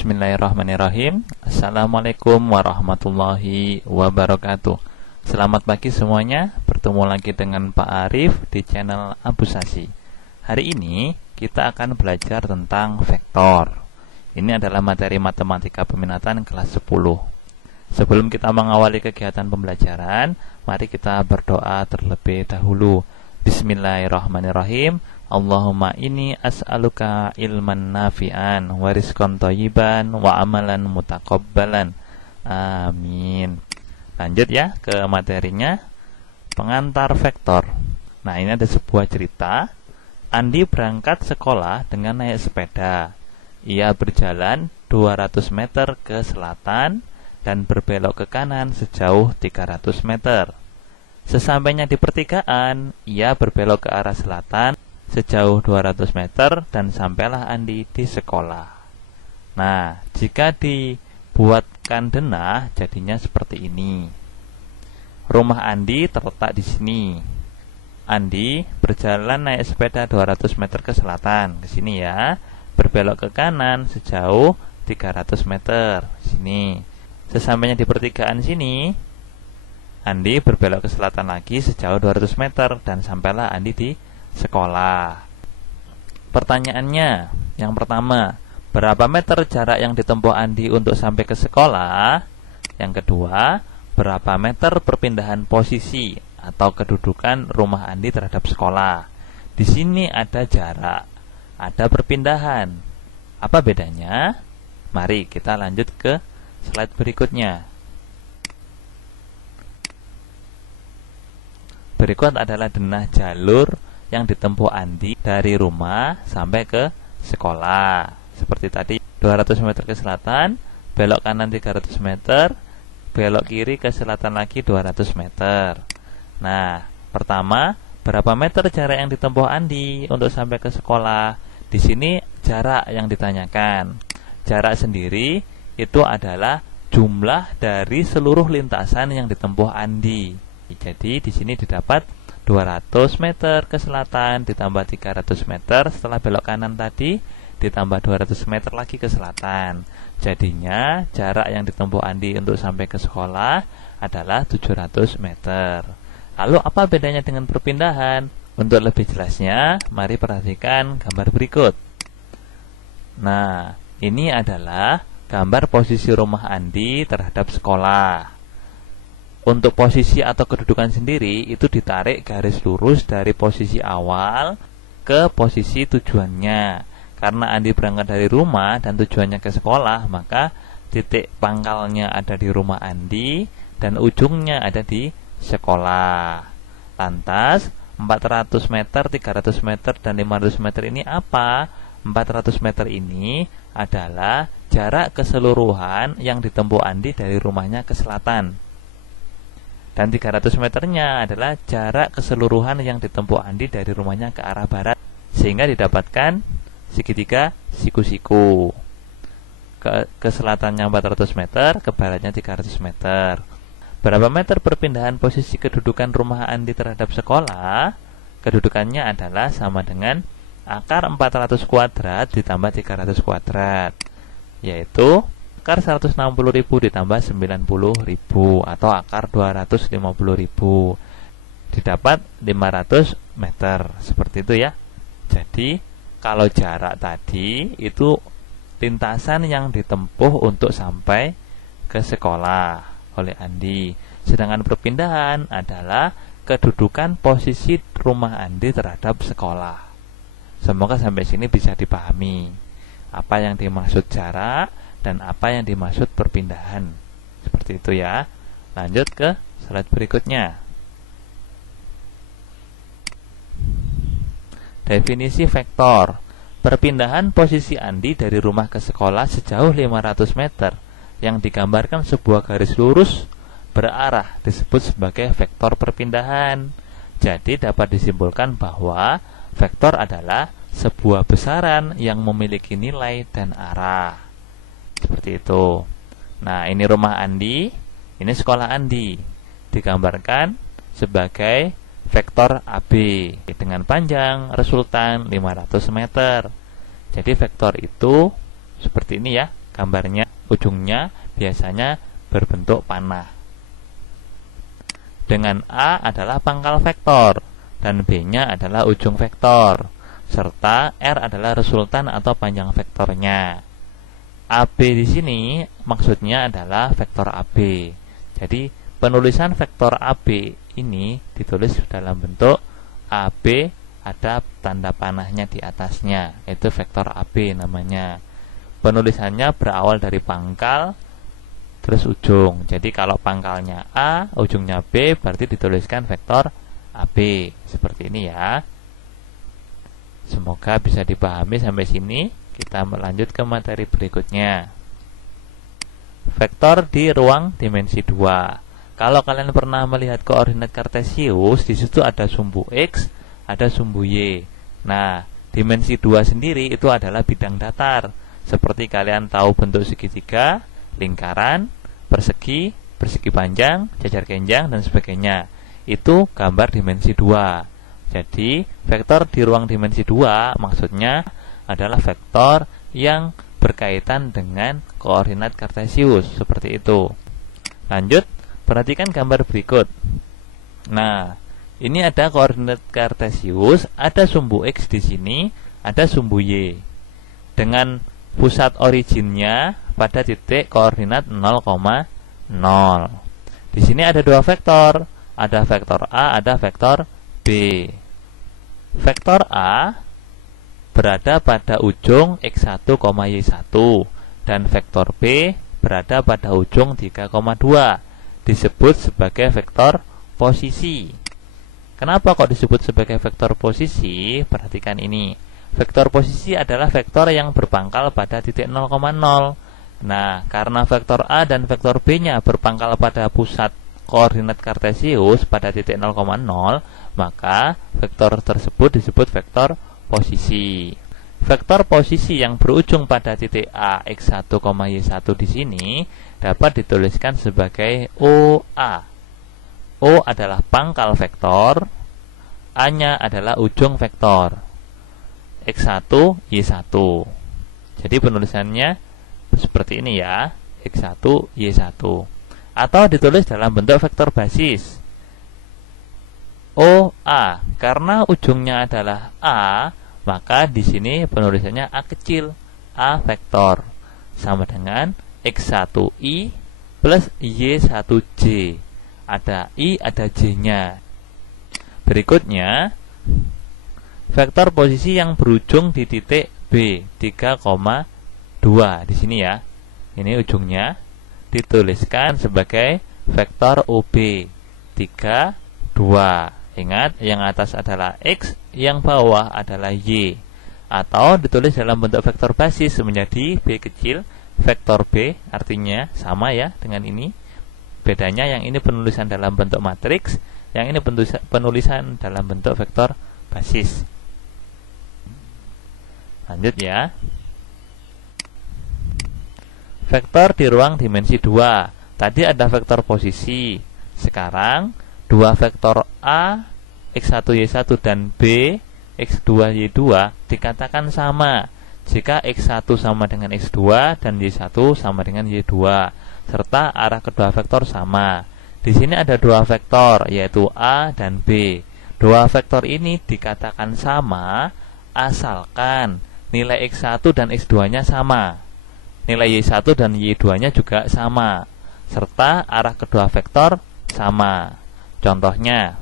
Bismillahirrahmanirrahim. Assalamualaikum warahmatullahi wabarakatuh. Selamat pagi semuanya. Bertemu lagi dengan Pak Arif di channel Abu Sasi. Hari ini kita akan belajar tentang vektor. Ini adalah materi matematika peminatan kelas 10. Sebelum kita mengawali kegiatan pembelajaran, mari kita berdoa terlebih dahulu. Bismillahirrahmanirrahim. Allahumma inni as'aluka ilman nafi'an wa rizqan thayyiban wa amalan mutaqabbalan. Amin. Lanjut ya ke materinya. Pengantar vektor. Nah, ini ada sebuah cerita. Andi berangkat sekolah dengan naik sepeda. Ia berjalan 200 meter ke selatan dan berbelok ke kanan sejauh 300 meter. Sesampainya di pertigaan, ia berbelok ke arah selatan sejauh 200 meter dan sampailah Andi di sekolah. Nah, jika dibuatkan denah, jadinya seperti ini. Rumah Andi terletak di sini. Andi berjalan naik sepeda 200 meter ke selatan, ke sini ya. Berbelok ke kanan sejauh 300 meter, sini. Sesampainya di pertigaan sini, Andi berbelok ke selatan lagi sejauh 200 meter dan sampailah Andi di sekolah. Pertanyaannya, yang pertama, berapa meter jarak yang ditempuh Andi untuk sampai ke sekolah? Yang kedua, berapa meter perpindahan posisi atau kedudukan rumah Andi terhadap sekolah? Di sini ada jarak, ada perpindahan. Apa bedanya? Mari kita lanjut ke slide berikutnya. Berikut adalah denah jalur yang ditempuh Andi dari rumah sampai ke sekolah. Seperti tadi, 200 meter ke selatan, belok kanan 300 meter, belok kiri ke selatan lagi 200 meter. Nah, pertama, berapa meter jarak yang ditempuh Andi untuk sampai ke sekolah? Di sini jarak yang ditanyakan. Jarak sendiri itu adalah jumlah dari seluruh lintasan yang ditempuh Andi. Jadi di sini didapat 200 meter ke selatan ditambah 300 meter setelah belok kanan tadi ditambah 200 meter lagi ke selatan. Jadinya jarak yang ditempuh Andi untuk sampai ke sekolah adalah 700 meter. Lalu apa bedanya dengan perpindahan? Untuk lebih jelasnya, mari perhatikan gambar berikut. Nah, ini adalah gambar posisi rumah Andi terhadap sekolah. Untuk posisi atau kedudukan sendiri itu ditarik garis lurus dari posisi awal ke posisi tujuannya. Karena Andi berangkat dari rumah dan tujuannya ke sekolah, maka titik pangkalnya ada di rumah Andi dan ujungnya ada di sekolah. Lantas 400 meter, 300 meter, dan 500 meter ini apa? 400 meter ini adalah jarak keseluruhan yang ditempuh Andi dari rumahnya ke selatan. Dan 300 meternya adalah jarak keseluruhan yang ditempuh Andi dari rumahnya ke arah barat, sehingga didapatkan segitiga siku-siku. Ke selatannya 400 meter, ke baratnya 300 meter. Berapa meter perpindahan posisi kedudukan rumah Andi terhadap sekolah? Kedudukannya adalah sama dengan akar 400 kuadrat ditambah 300 kuadrat, yaitu akar 160.000 ditambah 90.000 atau akar 250.000, didapat 500 meter. Seperti itu ya. Jadi kalau jarak tadi itu lintasan yang ditempuh untuk sampai ke sekolah oleh Andi. Sedangkan perpindahan adalah kedudukan posisi rumah Andi terhadap sekolah. Semoga sampai sini bisa dipahami apa yang dimaksud jarak dan apa yang dimaksud perpindahan. Seperti itu ya. Lanjut ke slide berikutnya. Definisi vektor. Perpindahan posisi Andi dari rumah ke sekolah sejauh 500 meter yang digambarkan sebuah garis lurus berarah disebut sebagai vektor perpindahan. Jadi dapat disimpulkan bahwa vektor adalah sebuah besaran yang memiliki nilai dan arah. Seperti itu. Nah, ini rumah Andi, ini sekolah Andi. Digambarkan sebagai vektor AB dengan panjang resultan 500 meter. Jadi vektor itu seperti ini ya. gambarnya ujungnya biasanya berbentuk panah. Dengan A adalah pangkal vektor dan B-nya adalah ujung vektor, serta R adalah resultan atau panjang vektornya. AB di sini maksudnya adalah vektor AB. Jadi penulisan vektor AB ini ditulis dalam bentuk AB ada tanda panahnya di atasnya, itu vektor AB namanya. Penulisannya berawal dari pangkal terus ujung. Jadi kalau pangkalnya A, ujungnya B, berarti dituliskan vektor AB. Seperti ini ya. Semoga bisa dipahami sampai sini. Kita melanjut ke materi berikutnya. Vektor di ruang dimensi 2. Kalau kalian pernah melihat koordinat kartesius, di situ ada sumbu X, ada sumbu Y. Nah, dimensi 2 sendiri itu adalah bidang datar. Seperti kalian tahu bentuk segitiga, lingkaran, persegi, persegi panjang, jajar kenjang, dan sebagainya. Itu gambar dimensi 2. Jadi, vektor di ruang dimensi 2 maksudnya adalah vektor yang berkaitan dengan koordinat kartesius. Seperti itu. Lanjut, perhatikan gambar berikut. Nah, ini ada koordinat kartesius, ada sumbu X di sini, ada sumbu Y. Dengan pusat originnya pada titik koordinat 0,0. Di sini ada dua vektor, ada vektor A, ada vektor B. Vektor A berada pada ujung X1, Y1 dan vektor B berada pada ujung 3,2. Disebut sebagai vektor posisi. Kenapa kok disebut sebagai vektor posisi? Perhatikan ini. Vektor posisi adalah vektor yang berpangkal pada titik 0,0. Nah, karena vektor A dan vektor B-nya berpangkal pada pusat koordinat kartesius pada titik 0,0, maka vektor tersebut disebut vektor posisi. Vektor posisi yang berujung pada titik A, X1, Y1 di sini dapat dituliskan sebagai OA. O adalah pangkal vektor, A-nya adalah ujung vektor, X1, Y1. Jadi penulisannya seperti ini ya, X1, Y1. Atau ditulis dalam bentuk vektor basis, OA. Karena ujungnya adalah A, maka di sini penulisannya A kecil, A vektor, sama dengan X1I plus Y1J. Ada I, ada J-nya. Berikutnya, vektor posisi yang berujung di titik B, 3,2 di sini ya. Ini ujungnya dituliskan sebagai vektor OB, 3, 2. Ingat, yang atas adalah X, yang bawah adalah Y. Atau ditulis dalam bentuk vektor basis menjadi B kecil, vektor B, artinya sama ya dengan ini. Bedanya yang ini penulisan dalam bentuk matriks, yang ini penulisan dalam bentuk vektor basis. Lanjut ya. Vektor di ruang dimensi 2. Tadi ada vektor posisi. Sekarang dua vektor A, X1, Y1 dan B, X2, Y2 dikatakan sama jika X1 sama dengan X2 dan Y1 sama dengan Y2, serta arah kedua vektor sama. Di sini ada dua vektor, yaitu A dan B. Dua vektor ini dikatakan sama asalkan nilai X1 dan X2-nya sama, nilai Y1 dan Y2-nya juga sama, serta arah kedua vektor sama. Contohnya,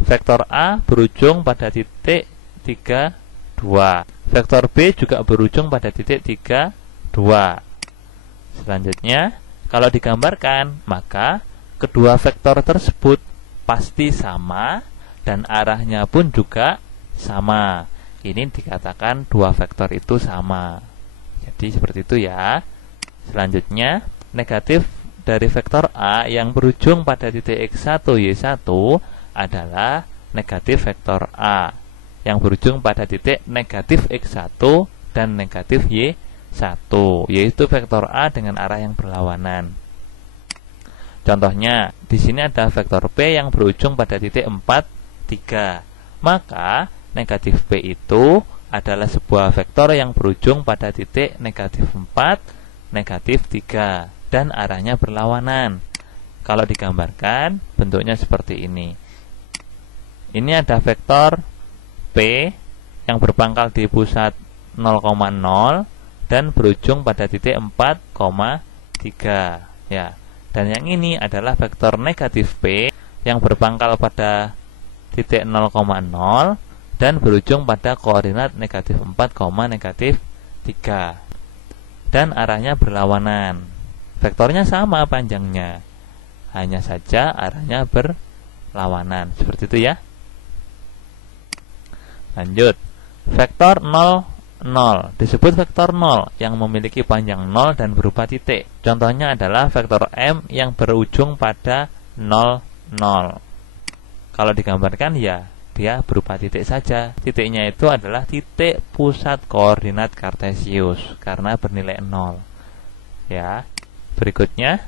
vektor A berujung pada titik 3, 2. Vektor B juga berujung pada titik 3, 2. Selanjutnya, kalau digambarkan, maka kedua vektor tersebut pasti sama dan arahnya pun juga sama. Ini dikatakan dua vektor itu sama. Jadi seperti itu ya. Selanjutnya, negatif dari vektor A yang berujung pada titik X1, Y1 adalah negatif vektor A yang berujung pada titik negatif X1 dan negatif Y1, yaitu vektor A dengan arah yang berlawanan. Contohnya, di sini ada vektor P yang berujung pada titik 4, 3. Maka negatif P itu adalah sebuah vektor yang berujung pada titik negatif 4, negatif 3 dan arahnya berlawanan. Kalau digambarkan bentuknya seperti ini. Ini ada vektor P yang berpangkal di pusat 0,0 dan berujung pada titik 4,3 ya. Dan yang ini adalah vektor negatif P yang berpangkal pada titik 0,0 dan berujung pada koordinat negatif 4, negatif 3 dan arahnya berlawanan. Vektornya sama panjangnya, hanya saja arahnya berlawanan. Seperti itu ya. Lanjut, vektor 0, 0 disebut vektor 0 yang memiliki panjang 0 dan berupa titik. Contohnya adalah vektor M yang berujung pada 0, 0. Kalau digambarkan ya dia berupa titik saja. Titiknya itu adalah titik pusat koordinat Kartesius karena bernilai 0. Ya. Berikutnya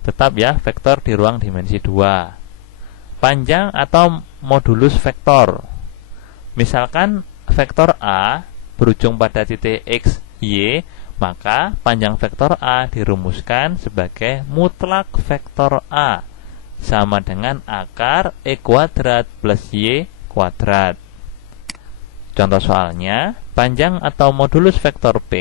tetap ya vektor di ruang dimensi 2. Panjang atau modulus vektor. Misalkan vektor A berujung pada titik X, Y, maka panjang vektor A dirumuskan sebagai mutlak vektor A sama dengan akar E kuadrat plus Y kuadrat. Contoh soalnya, panjang atau modulus vektor P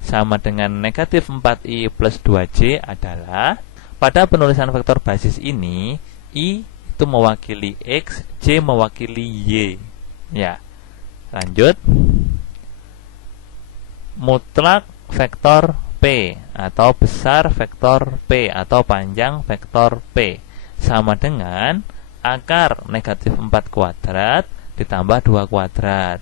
sama dengan negatif 4I plus 2J adalah, pada penulisan vektor basis ini, I itu mewakili X, J mewakili Y. Ya. Lanjut. Mutlak vektor P atau besar vektor P atau panjang vektor P sama dengan akar negatif 4 kuadrat ditambah 2 kuadrat.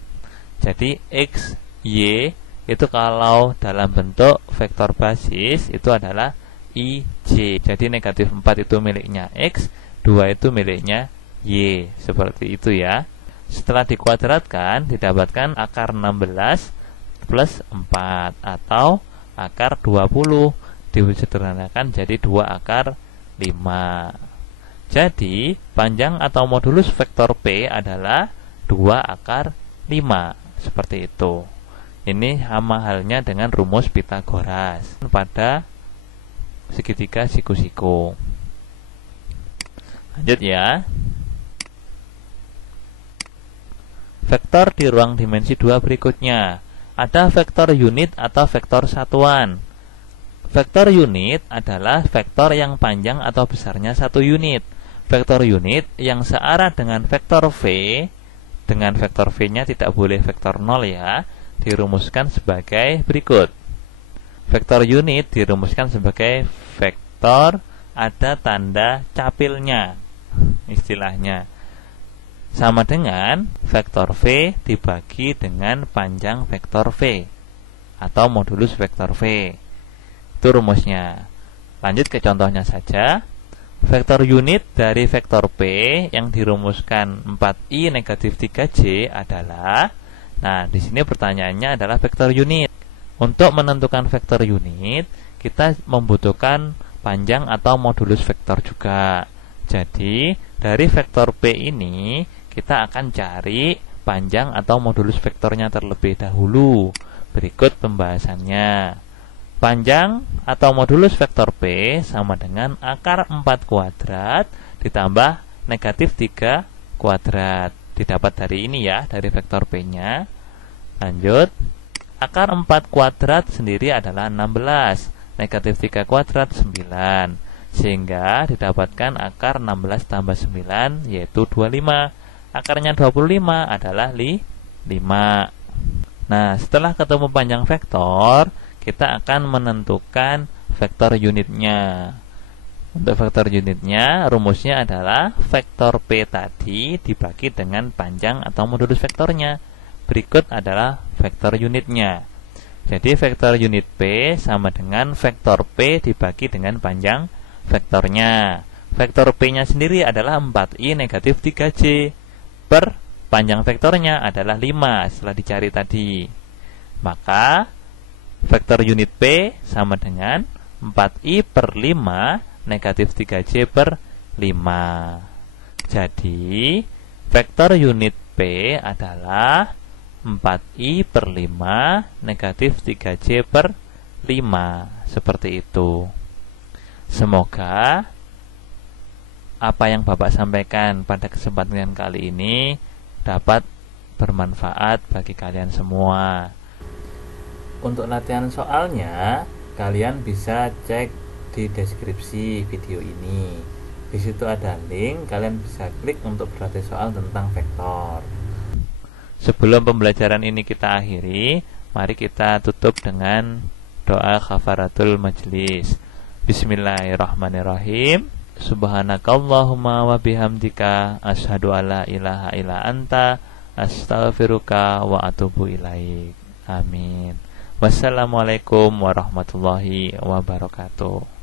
Jadi X, Y itu kalau dalam bentuk vektor basis itu adalah IJ. Jadi negatif 4 itu miliknya X, 2 itu miliknya Y. Seperti itu ya. Setelah dikuadratkan didapatkan akar 16 plus 4 atau akar 20. Disederhanakan jadi 2 akar 5. Jadi panjang atau modulus vektor P adalah 2 akar 5. Seperti itu. Ini sama halnya dengan rumus Pitagoras pada segitiga siku-siku. Lanjut ya. Vektor di ruang dimensi 2 berikutnya. Ada vektor unit atau vektor satuan. Vektor unit adalah vektor yang panjang atau besarnya 1 unit. Vektor unit yang searah dengan vektor V, dengan vektor V-nya tidak boleh vektor 0 ya, dirumuskan sebagai berikut. Vektor unit dirumuskan sebagai vektor ada tanda capilnya, istilahnya. Sama dengan vektor V dibagi dengan panjang vektor V atau modulus vektor V. Itu rumusnya. Lanjut ke contohnya saja. Vektor unit dari vektor P yang dirumuskan 4I negatif 3J adalah, nah di sini pertanyaannya adalah vektor unit. Untuk menentukan vektor unit, kita membutuhkan panjang atau modulus vektor juga. Jadi dari vektor P ini kita akan cari panjang atau modulus vektornya terlebih dahulu. Berikut pembahasannya. Panjang atau modulus vektor P sama dengan akar 4 kuadrat ditambah negatif 3 kuadrat. Didapat dari ini ya, dari vektor P-nya. Lanjut. Akar 4 kuadrat sendiri adalah 16. Negatif 3 kuadrat 9. Sehingga didapatkan akar 16 tambah 9 yaitu 25. Akarnya 25 adalah 5. Nah, setelah ketemu panjang vektor, kita akan menentukan vektor unitnya. Untuk vektor unitnya, rumusnya adalah vektor P tadi dibagi dengan panjang atau modulus vektornya. Berikut adalah vektor unitnya. Jadi vektor unit P sama dengan vektor P dibagi dengan panjang vektornya. Vektor P-nya sendiri adalah 4I negatif 3J per panjang vektornya adalah 5 setelah dicari tadi. Maka vektor unit P sama dengan 4I per 5 negatif 3J per 5. Jadi vektor unit P adalah 4I per 5 negatif 3J per 5. Seperti itu. Semoga apa yang Bapak sampaikan pada kesempatan kali ini dapat bermanfaat bagi kalian semua. Untuk latihan soalnya, kalian bisa cek di deskripsi video ini. Di situ ada link, kalian bisa klik untuk berlatih soal tentang vektor. Sebelum pembelajaran ini kita akhiri, mari kita tutup dengan doa kafaratul majlis. Bismillahirrahmanirrahim. Subhanakallahumma wa bihamdika asyhadu alla ilaha illa anta astaghfiruka wa atubu ilaik. Amin. Wassalamualaikum warahmatullahi wabarakatuh.